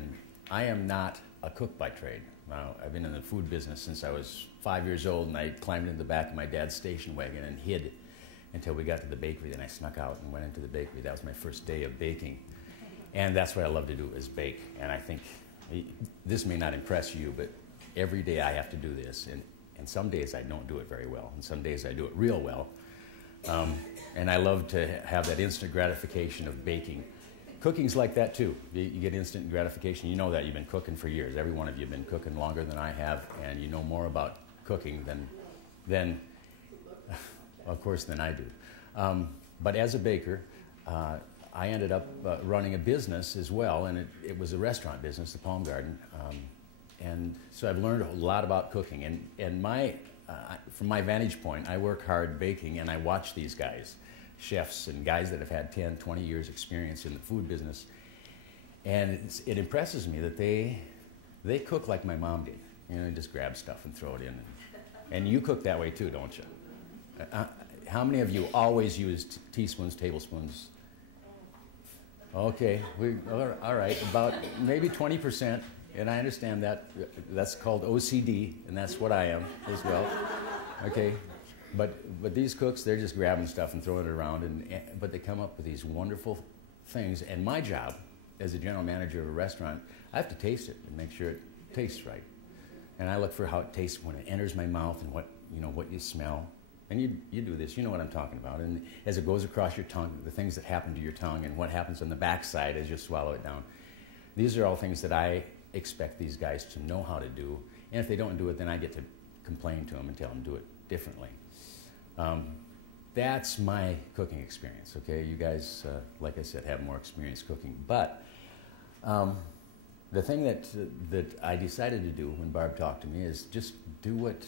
and I am not a cook by trade. Now, I've been in the food business since I was 5 years old, and I climbed into the back of my dad's station wagon and hid until we got to the bakery. Then I snuck out and went into the bakery. That was my first day of baking. And that's what I love to do, is bake. And I think this may not impress you, but every day I have to do this. And some days I don't do it very well, and some days I do it real well. And I love to have that instant gratification of baking. Cooking's like that too. You get instant gratification. You know that. You've been cooking for years. Every one of you have been cooking longer than I have, and you know more about cooking than of course, than I do. But as a baker, I ended up running a business as well, and it was a restaurant business, the Palm Garden. And so I've learned a lot about cooking. And from my vantage point, I work hard baking, and I watch these guys, chefs and guys that have had 10, 20 years experience in the food business. And it impresses me that they cook like my mom did. You know, just grab stuff and throw it in. And you cook that way too, don't you? How many of you always use teaspoons, tablespoons? Okay, all right, about maybe 20%, and I understand that. That's called OCD, and that's what I am as well. Okay, but these cooks, they're just grabbing stuff and throwing it around, but they come up with these wonderful things. And my job as a general manager of a restaurant, I have to taste it and make sure it tastes right. And I look for how it tastes when it enters my mouth and what you smell. And you do this, you know what I'm talking about. And as it goes across your tongue, the things that happen to your tongue and what happens on the backside as you swallow it down. These are all things that I expect these guys to know how to do. And if they don't do it, then I get to complain to them and tell them to do it differently. That's my cooking experience, okay? You guys, like I said, have more experience cooking. But the thing that I decided to do when Barb talked to me is just do what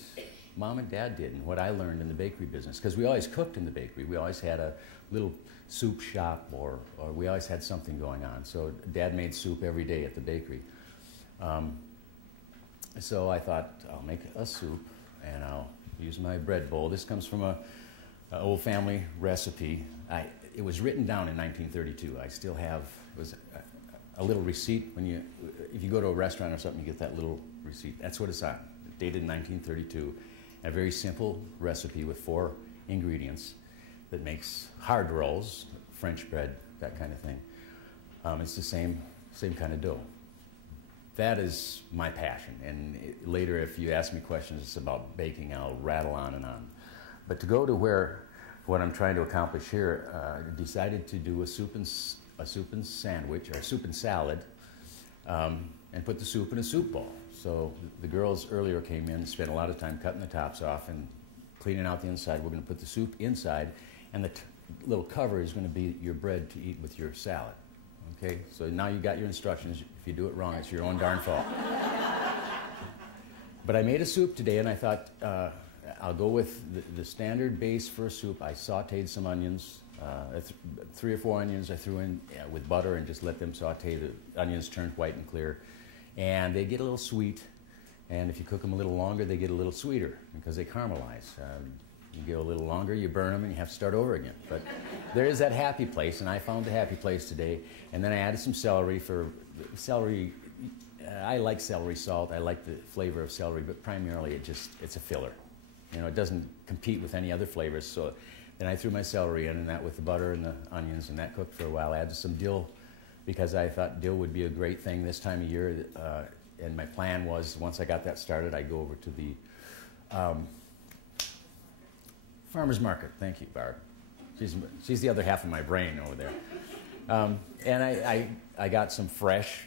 Mom and Dad did and what I learned in the bakery business. Because we always cooked in the bakery. We always had a little soup shop or we always had something going on. So Dad made soup every day at the bakery. So I thought, I'll make a soup and I'll use my bread bowl. This comes from an old family recipe. It was written down in 1932. I still have, it was a little receipt. If you go to a restaurant or something, you get that little receipt. That's what it's on. Dated in 1932. A very simple recipe with 4 ingredients that makes hard rolls, French bread, that kind of thing. It's the same kind of dough. That is my passion. And later, if you ask me questions about baking, I'll rattle on and on. But to go to what I'm trying to accomplish here, decided to do a soup and sandwich, or soup and salad, and put the soup in a soup bowl. So the girls earlier came in, spent a lot of time cutting the tops off and cleaning out the inside. We're going to put the soup inside, and the little cover is going to be your bread to eat with your salad. Okay, so now you got your instructions. If you do it wrong, it's your own darn fault. But I made a soup today, and I thought I'll go with the standard base for a soup. I sauteed some onions, 3 or 4 onions I threw in with butter and just let them saute. The onions turned white and clear. And they get a little sweet, and if you cook them a little longer, they get a little sweeter because they caramelize. You go a little longer, you burn them, and you have to start over again. But there is that happy place, and I found the happy place today. And then I added some celery celery. I like celery salt. I like the flavor of celery, but primarily it's a filler. You know, it doesn't compete with any other flavors. So then I threw my celery in, and that with the butter and the onions, and that cooked for a while. I added some dill, because I thought dill would be a great thing this time of year. And my plan was, once I got that started, I'd go over to the farmer's market. Thank you, Barb. She's the other half of my brain over there. And I got some fresh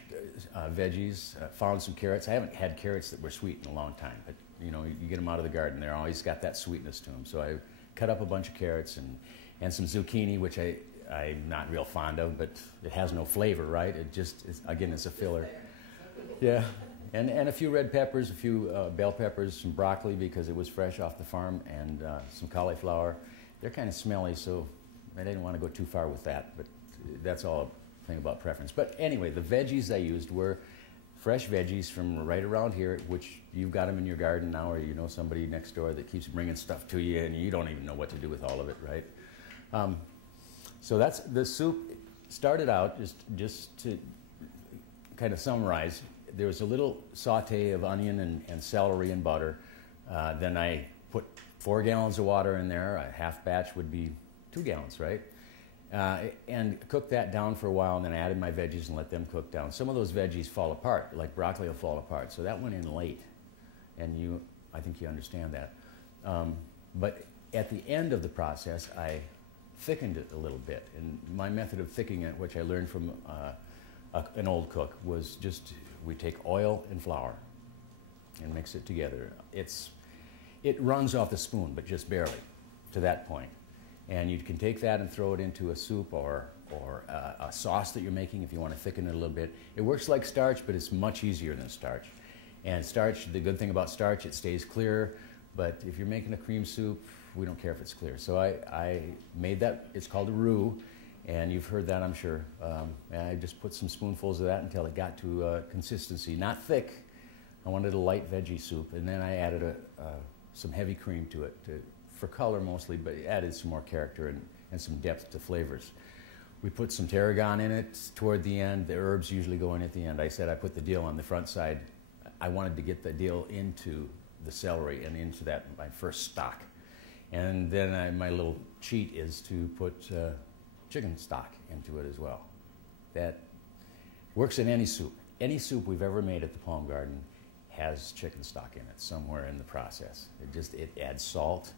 veggies, found some carrots. I haven't had carrots that were sweet in a long time, but you know, you get them out of the garden, they're always got that sweetness to them. So I cut up a bunch of carrots and some zucchini, which I'm not real fond of, but it has no flavor, right? Again, it's a filler. Yeah, and a few red peppers, a few bell peppers, some broccoli because it was fresh off the farm, and some cauliflower. They're kind of smelly, so I didn't want to go too far with that, but that's all a thing about preference. But anyway, the veggies I used were fresh veggies from right around here, which you've got them in your garden now, or you know somebody next door that keeps bringing stuff to you, and you don't even know what to do with all of it, right? So that's the soup. Started out just to kind of summarize, there was a little saute of onion and celery and butter. Then I put 4 gallons of water in there. A half batch would be 2 gallons, right? And cooked that down for a while, and then I added my veggies and let them cook down. Some of those veggies fall apart, like broccoli will fall apart, so that went in late, and I think you understand that. But at the end of the process, I thickened it a little bit, and my method of thickening it, which I learned from an old cook, was just we take oil and flour and mix it together. It runs off the spoon, but just barely to that point. And you can take that and throw it into a soup or a sauce that you're making if you want to thicken it a little bit. It works like starch, but it's much easier than starch. And starch, the good thing about starch, it stays clear, but if you're making a cream soup, we don't care if it's clear. So I made that, it's called a roux, and you've heard that, I'm sure. And I just put some spoonfuls of that until it got to consistency, not thick. I wanted a light veggie soup, and then I added some heavy cream to it, for color mostly, but it added some more character and some depth to flavors. We put some tarragon in it toward the end. The herbs usually go in at the end. I said I put the dill on the front side. I wanted to get the dill into the celery and into my first stock. And then my little cheat is to put chicken stock into it as well. That works in any soup. Any soup we've ever made at the Palm Garden has chicken stock in it somewhere in the process. It adds salt,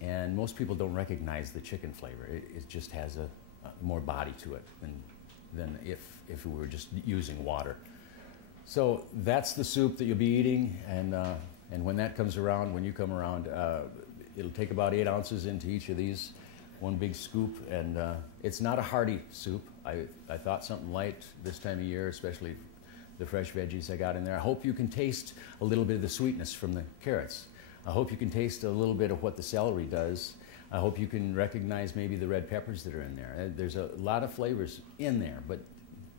and most people don't recognize the chicken flavor. It just has a more body to it than if we were just using water. So that's the soup that you'll be eating, and when that comes around, when you come around, it'll take about 8 ounces into each of these, one big scoop, and it's not a hearty soup. I thought something light this time of year, especially the fresh veggies I got in there. I hope you can taste a little bit of the sweetness from the carrots. I hope you can taste a little bit of what the celery does. I hope you can recognize maybe the red peppers that are in there. There's a lot of flavors in there, but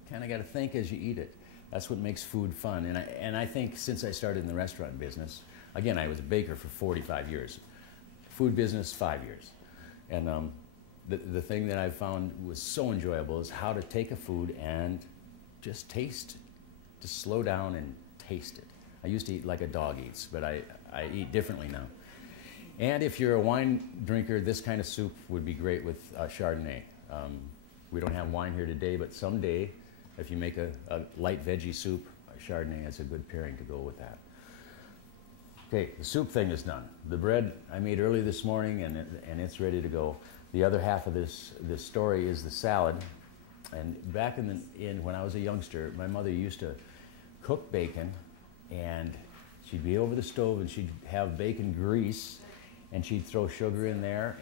kind of got to think as you eat it. That's what makes food fun. And I think since I started in the restaurant business, again, I was a baker for 45 years. Food business, 5 years. And the thing that I found was so enjoyable is how to take a food and just taste, just slow down and taste it. I used to eat like a dog eats, but I eat differently now. And if you're a wine drinker, this kind of soup would be great with Chardonnay. We don't have wine here today, but someday, if you make a light veggie soup, Chardonnay is a good pairing to go with that. Okay, the soup thing is done. The bread I made early this morning, and it's ready to go. The other half of this story is the salad. And back when I was a youngster, my mother used to cook bacon, and she'd be over the stove and she'd have bacon grease, and she'd throw sugar in there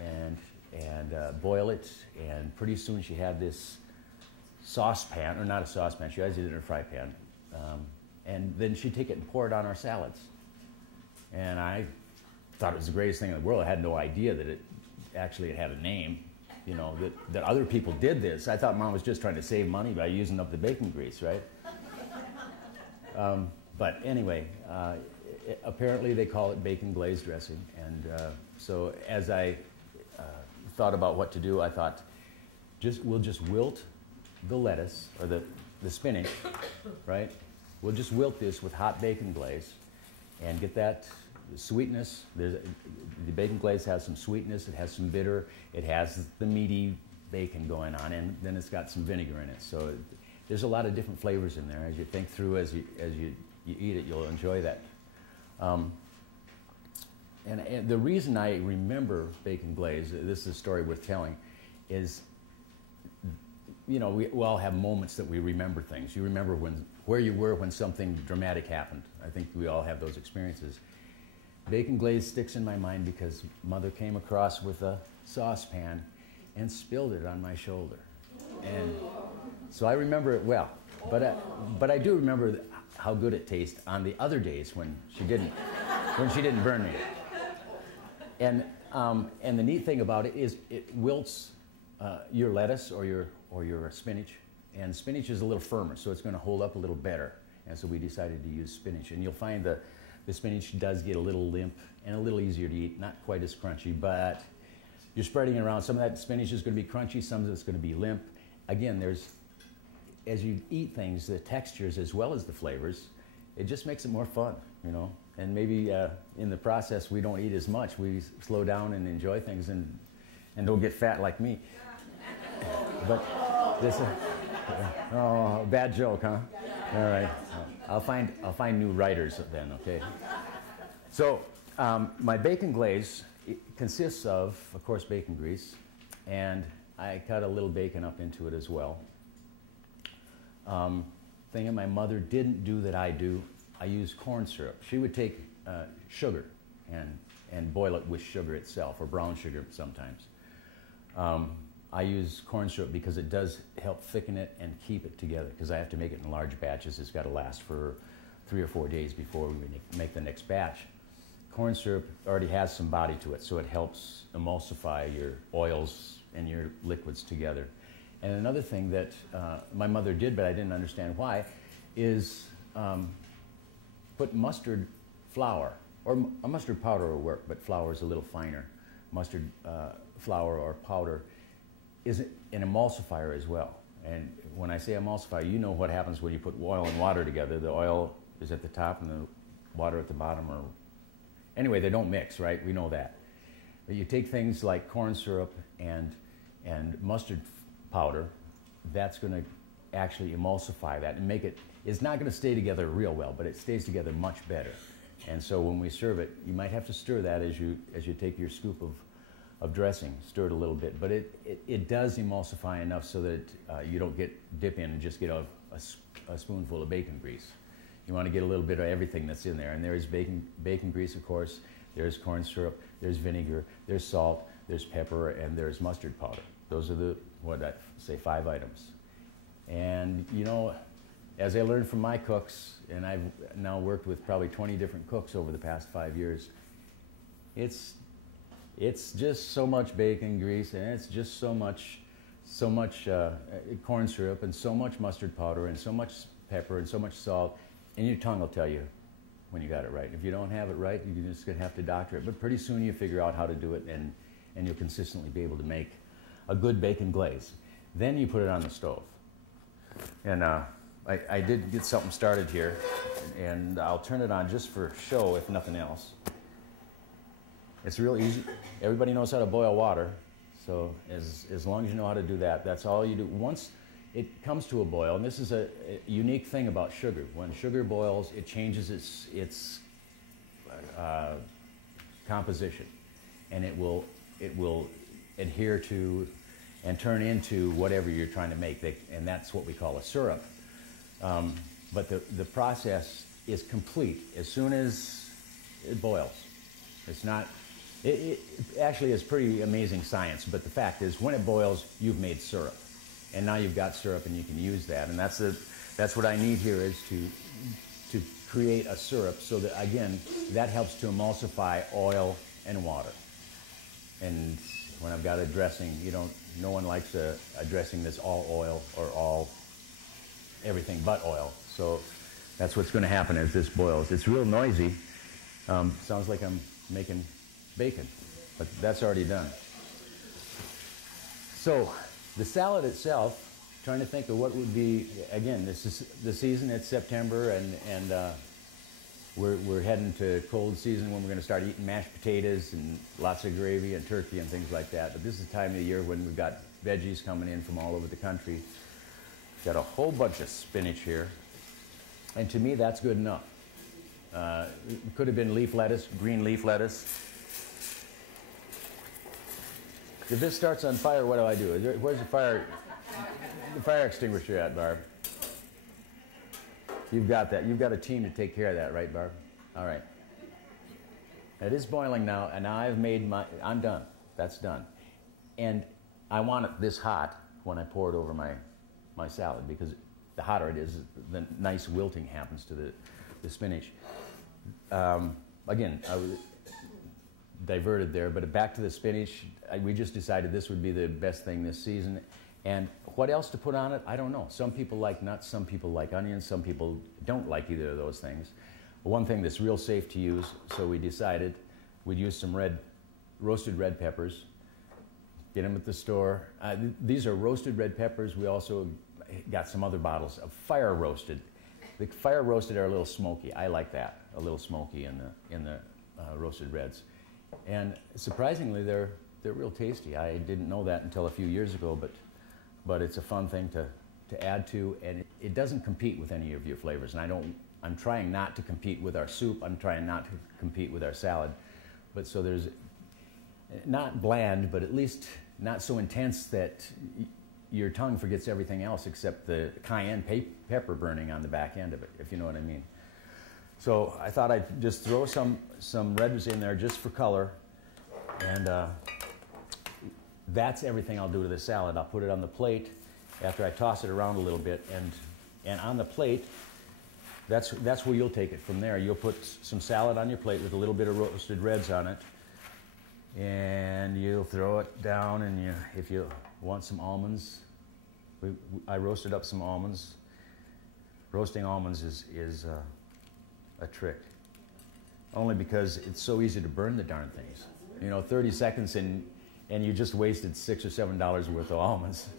and boil it, and pretty soon she had this saucepan, or not a saucepan, she always did it in a fry pan, and then she'd take it and pour it on our salads. And I thought it was the greatest thing in the world. I had no idea that it had a name, you know, that other people did this. I thought Mom was just trying to save money by using up the bacon grease, right? But anyway, apparently they call it bacon glaze dressing. And so as I thought about what to do, I thought we'll just wilt the lettuce, or the spinach, right? We'll just wilt this with hot bacon glaze and get that sweetness. The bacon glaze has some sweetness, it has some bitter, it has the meaty bacon going on, and then it's got some vinegar in it. So there's a lot of different flavors in there. As you think through, as you eat it, you'll enjoy that. And the reason I remember bacon glaze, this is a story worth telling, is, you know, we all have moments that we remember things. You remember where you were when something dramatic happened. I think we all have those experiences. Bacon glaze sticks in my mind because Mother came across with a saucepan and spilled it on my shoulder. And so I remember it well. But I do remember how good it tastes on the other days when she didn't burn me. And the neat thing about it is it wilts your lettuce or your spinach, and spinach is a little firmer, so it's going to hold up a little better. And so we decided to use spinach, and you'll find the spinach does get a little limp and a little easier to eat, not quite as crunchy, but you're spreading it around. Some of that spinach is going to be crunchy, some of it's going to be limp. Again, as you eat things, the textures as well as the flavors, it just makes it more fun, you know. And maybe in the process we don't eat as much. We slow down and enjoy things and don't get fat like me. But this, oh, bad joke, huh? All right, I'll find new writers then. Okay. So my bacon glaze consists of course, bacon grease, and I cut a little bacon up into it as well. Thing that my mother didn't do that I do, I use corn syrup. She would take sugar and boil it with sugar itself, or brown sugar sometimes. I use corn syrup because it does help thicken it and keep it together, because I have to make it in large batches. It's got to last for 3 or 4 days before we make the next batch. Corn syrup already has some body to it, so it helps emulsify your oils and your liquids together. And another thing that my mother did, but I didn't understand why, is put mustard flour, or a mustard powder will work, but flour is a little finer. Mustard flour or powder is an emulsifier as well. And when I say emulsifier, you know what happens when you put oil and water together. The oil is at the top and the water at the bottom. Or anyway, they don't mix, right? We know that. But you take things like corn syrup and mustard powder, that's going to actually emulsify that and make it, it's not going to stay together real well, but it stays together much better. And so when we serve it, you might have to stir that as you take your scoop of dressing, stir it a little bit, but it does emulsify enough so that you don't dip in and just get a spoonful of bacon grease. You want to get a little bit of everything that's in there, and there's bacon grease, of course, there's corn syrup, there's vinegar, there's salt, there's pepper, and there's mustard powder. Those are the, what I say, 5 items. And you know, as I learned from my cooks, and I've now worked with probably 20 different cooks over the past 5 years, it's just so much bacon grease, and it's just so much corn syrup, and so much mustard powder, and so much pepper, and so much salt, and your tongue will tell you when you got it right. If you don't have it right, you're just going to have to doctor it. But pretty soon you figure out how to do it, and you'll consistently be able to make a good bacon glaze. Then you put it on the stove. And I did get something started here, and I'll turn it on just for show, if nothing else. It's real easy. Everybody knows how to boil water, so as long as you know how to do that, that's all you do. Once it comes to a boil, and this is a unique thing about sugar. When sugar boils, it changes its composition, and it will adhere to and turn into whatever you're trying to make, and that's what we call a syrup. But the process is complete as soon as it boils. It's not. It actually is pretty amazing science, but the fact is, when it boils, you've made syrup, and now you've got syrup, and you can use that. And that's what I need here, is to create a syrup, so that again, that helps to emulsify oil and water. And when I've got a dressing, no one likes a dressing that's all oil or everything but oil. So that's what's going to happen as this boils. It's real noisy. Sounds like I'm making bacon, but that's already done. So the salad itself, trying to think of what would be, again, this is the season, it's September, and we're heading to cold season when we're going to start eating mashed potatoes and lots of gravy and turkey and things like that. But this is the time of the year when we've got veggies coming in from all over the country. Got a whole bunch of spinach here, and to me that's good enough. It could have been leaf lettuce, green leaf lettuce. If this starts on fire, what do I do? Where's the fire extinguisher at, Barb? You've got that. You've got a team to take care of that, right, Barb? All right. It is boiling now, and now I've made I'm done. That's done. And I want it this hot when I pour it over my salad, because the hotter it is, the nice wilting happens to the spinach. Again, I was diverted there, but back to the spinach. We just decided this would be the best thing this season. And what else to put on it, I don't know. Some people like nuts, some people like onions, some people don't like either of those things. One thing that's real safe to use, so we decided we'd use some roasted red peppers. Get them at the store. These are roasted red peppers. We also got some other bottles of fire roasted. The fire roasted are a little smoky. I like that, a little smoky in the roasted reds. And surprisingly, they're real tasty. I didn't know that until a few years ago, but it's a fun thing to add to, and it doesn't compete with any of your flavors. And I'm trying not to compete with our soup. I'm trying not to compete with our salad. But so there's not bland, but at least not so intense that your tongue forgets everything else except the cayenne pepper burning on the back end of it, if you know what I mean. So I thought I'd just throw some reds in there just for color, and that's everything I'll do to the salad. I'll put it on the plate after I toss it around a little bit, and on the plate, that's where you'll take it from there. You'll put some salad on your plate with a little bit of roasted reds on it, and you'll throw it down, and if you want some almonds, I roasted up some almonds. Roasting almonds is a trick, only because it's so easy to burn the darn things. 30 seconds and you just wasted $6 or $7 worth of almonds.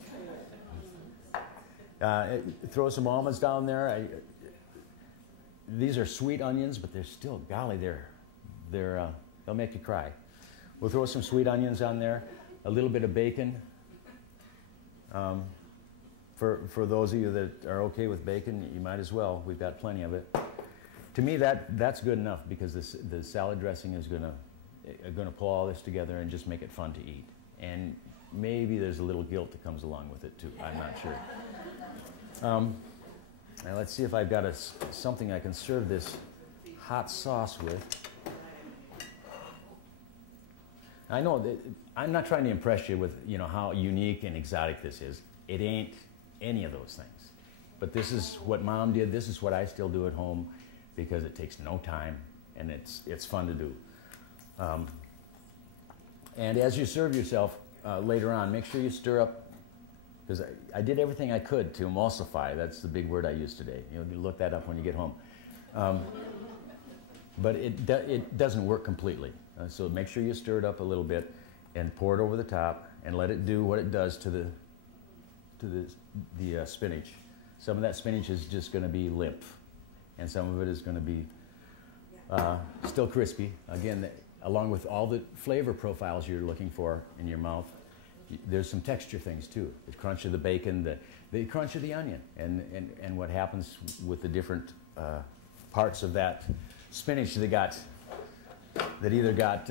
Throw some almonds down there. These are sweet onions, but they're still, golly, they'll make you cry. We'll throw some sweet onions on there, a little bit of bacon. For those of you that are okay with bacon, you might as well. We've got plenty of it. To me, that's good enough, because the salad dressing is gonna pull all this together and just make it fun to eat. And maybe there's a little guilt that comes along with it too. I'm not sure. Now let's see if I've got something I can serve this hot sauce with. I know that I'm not trying to impress you with how unique and exotic this is. It ain't any of those things. But this is what Mom did. This is what I still do at home, because it takes no time and it's fun to do. And as you serve yourself later on, make sure you stir up, because I did everything I could to emulsify. That's the big word I used today. You look that up when you get home. But it doesn't work completely. So make sure you stir it up a little bit and pour it over the top and let it do what it does to the spinach. Some of that spinach is just going to be limp, and some of it is going to be still crispy. Again, along with all the flavor profiles you're looking for in your mouth, there's some texture things too. The crunch of the bacon, the crunch of the onion, and what happens with the different parts of that spinach that either got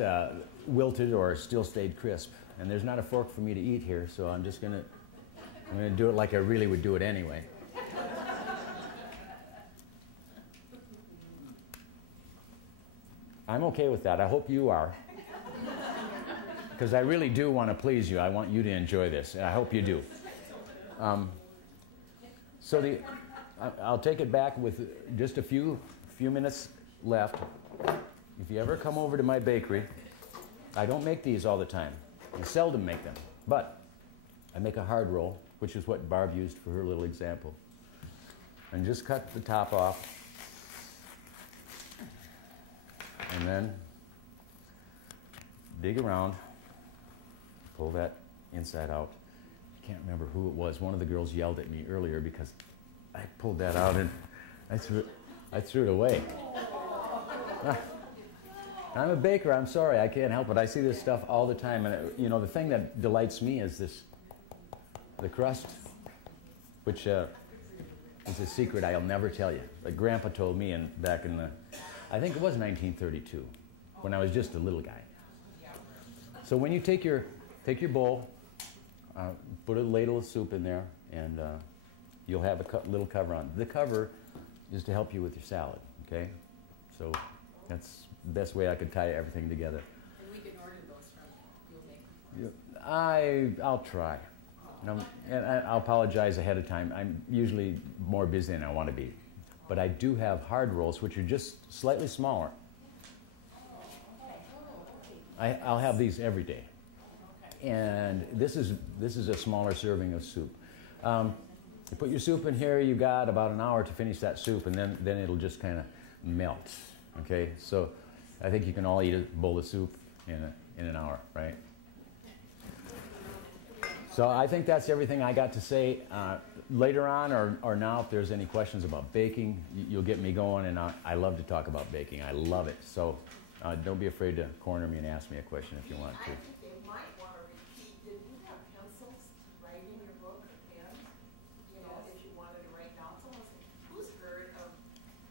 wilted or still stayed crisp. And there's not a fork for me to eat here, so I'm gonna do it like I really would do it anyway. I'm okay with that. I hope you are. Because I really do want to please you. I want you to enjoy this, and I hope you do. I'll take it back with just a few minutes left. If you ever come over to my bakery, I don't make these all the time. I seldom make them, but I make a hard roll, which is what Barb used for her little example. And just cut the top off, and then dig around, pull that inside out. I can't remember who it was. One of the girls yelled at me earlier because I pulled that out and I threw it away. I'm a baker. I'm sorry. I can't help it. I see this stuff all the time. And, the thing that delights me is the crust, which is a secret I'll never tell you. But Grandpa told me back in I think it was 1932, when I was just a little guy. So when you take your bowl, put a ladle of soup in there, and you'll have a little cover on. The cover is to help you with your salad, okay? So that's the best way I could tie everything together. And we can order those from you. You'll make them. I'll try. And I'll apologize ahead of time. I'm usually more busy than I want to be. But I do have hard rolls, which are just slightly smaller. I'll have these every day. And this is a smaller serving of soup. You put your soup in here, you got about an hour to finish that soup, and then it'll just kind of melt. Okay, so I think you can all eat a bowl of soup in an hour, right? So I think that's everything I got to say. Later on or now, if there's any questions about baking, you'll get me going, and I love to talk about baking. I love it. So don't be afraid to corner me and ask me a question if you want to.